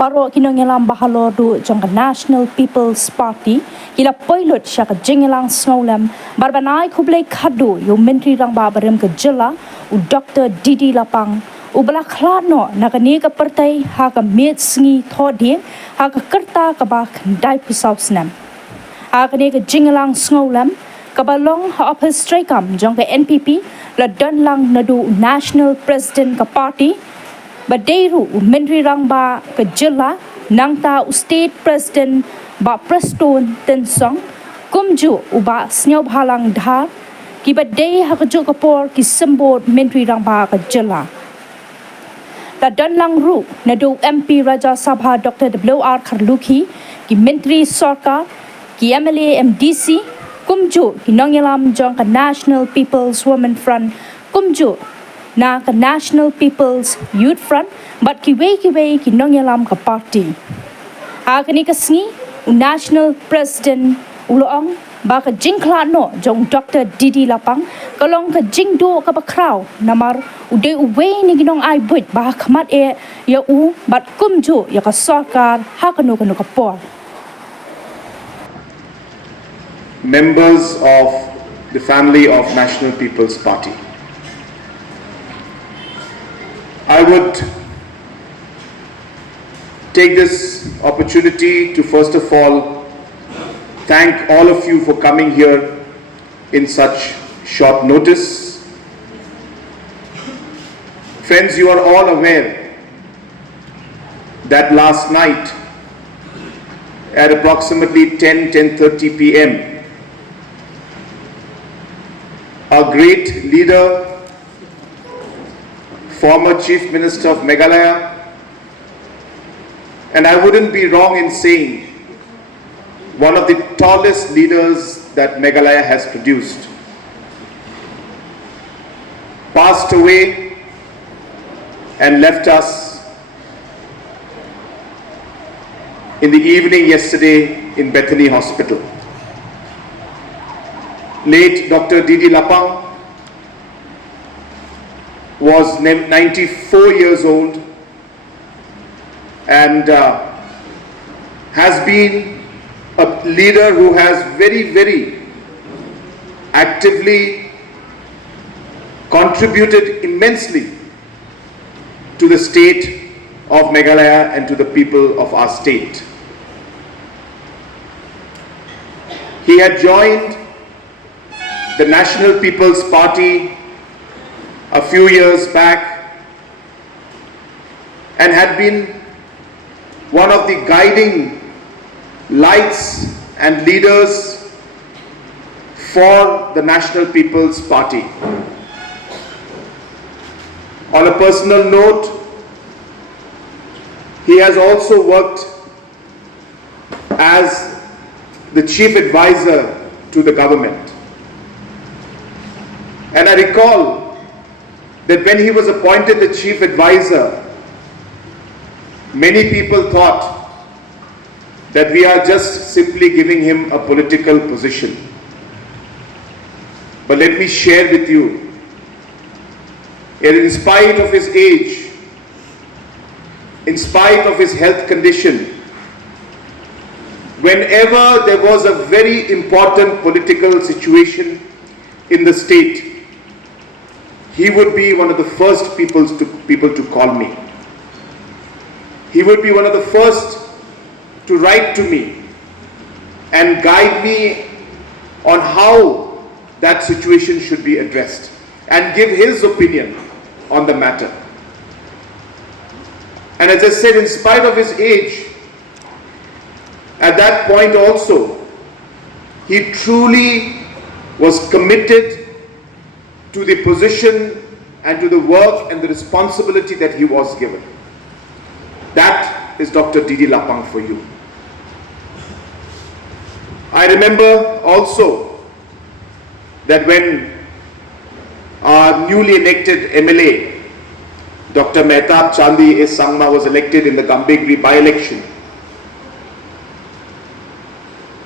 baro kinongilam bahalo du jong National People's Party kila poilot sya ka jingilang snowlam barbanai khublei khatduh yu menteri rang ba barem ke jela u Dr. Didi Lapang u bala khlano nakani ka partai ha ka met sngi thodie ha ka kerta ka ba khandai pusausnam ha ka ne ka jingilang snowlam kabalong ha office strikam jong ke NPP la donlang nadu National President ka party Badeiru menteri rang ba ke jela nangta state president ba preston tensong kumju uba snyau bhalang dhar ki badei hakju kapor ki sembot menteri rang ba ke jela la danlang ru nadu MP Raja Sabha Dr. WR Kharlukhi ki menteri sarkar ki MLA MDC kumju ki nongialam jong ka National People's Women Front kumju na ka National People's Youth Front but ki wei ki nongialam ka party akani ka sngi National President uloong ba ka jingkla no jong Dr. Didi Lapang kalong ka jingdo ka ba kraw namar ude uwei ni ginong ai buit ba khamat e ya u bat kumju ya ka sarkar hakanu kanu ka por members of the family of National People's Party. I would take this opportunity to first of all thank all of you for coming here in such short notice. Friends, you are all aware that last night at approximately 10:30 p.m. a great leader, former Chief Minister of Meghalaya, and I wouldn't be wrong in saying one of the tallest leaders that Meghalaya has produced, passed away and left us in the evening yesterday in Bethany Hospital. Late Dr. Didi Lapang was 94 years old and has been a leader who has very actively contributed immensely to the state of Meghalaya and to the people of our state. He had joined the National People's Party a few years back and had been one of the guiding lights and leaders for the National People's Party. On a personal note, he has also worked as the chief advisor to the government. And I recall that when he was appointed the chief advisor, many people thought that we are just simply giving him a political position. But let me share with you, in spite of his age, in spite of his health condition, whenever there was a very important political situation in the state, he would be one of the first people to call me. He would be one of the first to write to me and guide me on how that situation should be addressed and give his opinion on the matter. And as I said, in spite of his age, at that point also, he truly was committed to the position and to the work and the responsibility that he was given. That is Dr. Didi Lapang for you. I remember also that when our newly elected MLA, Dr. Mehtab Chandi S. Sangma, was elected in the Gambegri by-election,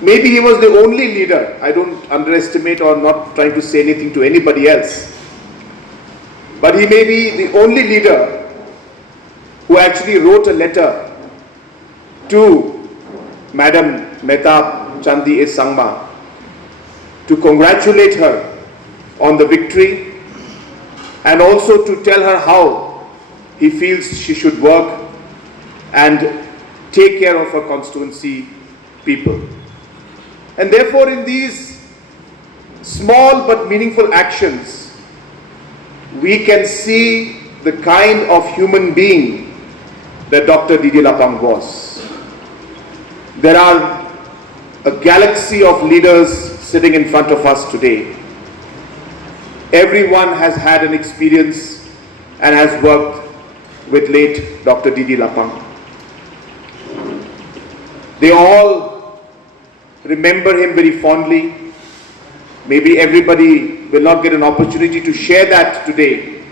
maybe he was the only leader, I don't underestimate or not trying to say anything to anybody else, but he may be the only leader who actually wrote a letter to Madam Mehta Chandi A. Sangma to congratulate her on the victory and also to tell her how he feels she should work and take care of her constituency people. And therefore, in these small but meaningful actions, we can see the kind of human being that Dr. Didi Lapang was. There are a galaxy of leaders sitting in front of us today. Everyone has had an experience and has worked with late Dr. Didi Lapang. They all remember him very fondly. Maybe everybody will not get an opportunity to share that today.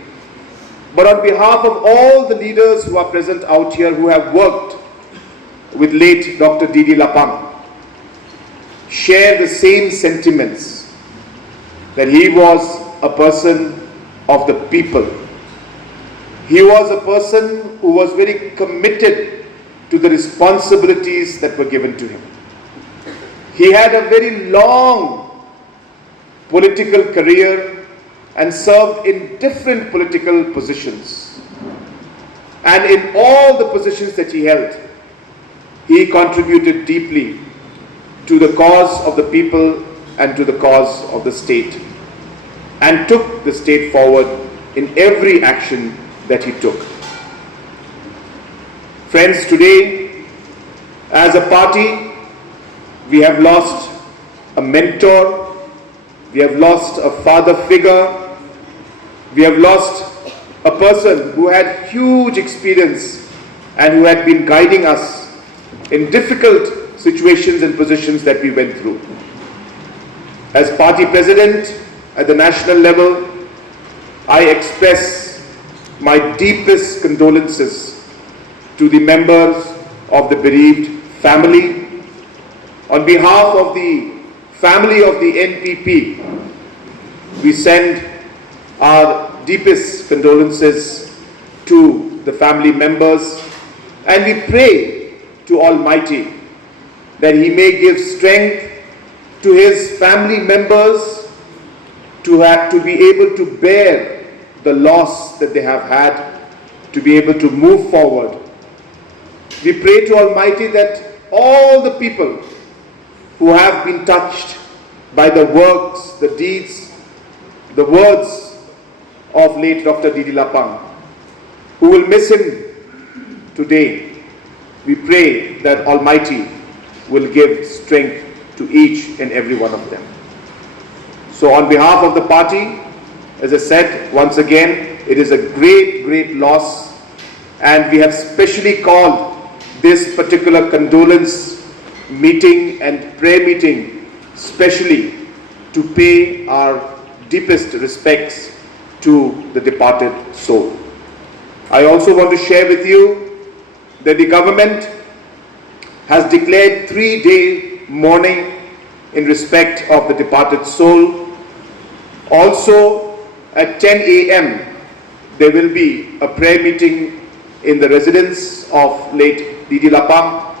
But on behalf of all the leaders who are present out here who have worked with late Dr. Didi Lapang, share the same sentiments that he was a person of the people. He was a person who was very committed to the responsibilities that were given to him. He had a very long political career and served in different political positions. And in all the positions that he held, he contributed deeply to the cause of the people and to the cause of the state, and took the state forward in every action that he took. Friends, today, as a party, we have lost a mentor, we have lost a father figure, we have lost a person who had huge experience and who had been guiding us in difficult situations and positions that we went through. As party president at the national level, I express my deepest condolences to the members of the bereaved family. On behalf of the family of the NPP, we send our deepest condolences to the family members, and we pray to Almighty that He may give strength to His family members to be able to bear the loss that they have had, to be able to move forward. We pray to Almighty that all the people who have been touched by the works, the deeds, the words of late Dr. Didi Lapang, who will miss him today, we pray that Almighty will give strength to each and every one of them. So on behalf of the party, as I said, once again, it is a great, great loss, and we have specially called this particular condolence meeting and prayer meeting specially to pay our deepest respects to the departed soul. I also want to share with you that the government has declared 3-day mourning in respect of the departed soul. Also at 10 a.m. there will be a prayer meeting in the residence of late Didi Lapang,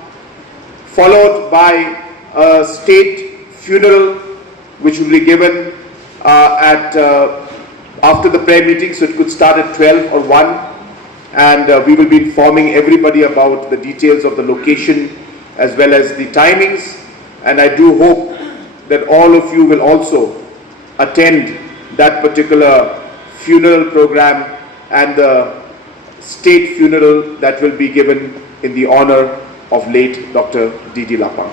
followed by a state funeral which will be given after the prayer meeting, so it could start at 12 or 1, and we will be informing everybody about the details of the location as well as the timings, and I do hope that all of you will also attend that particular funeral program and the state funeral that will be given in the honor of late Dr. Didi Lapang.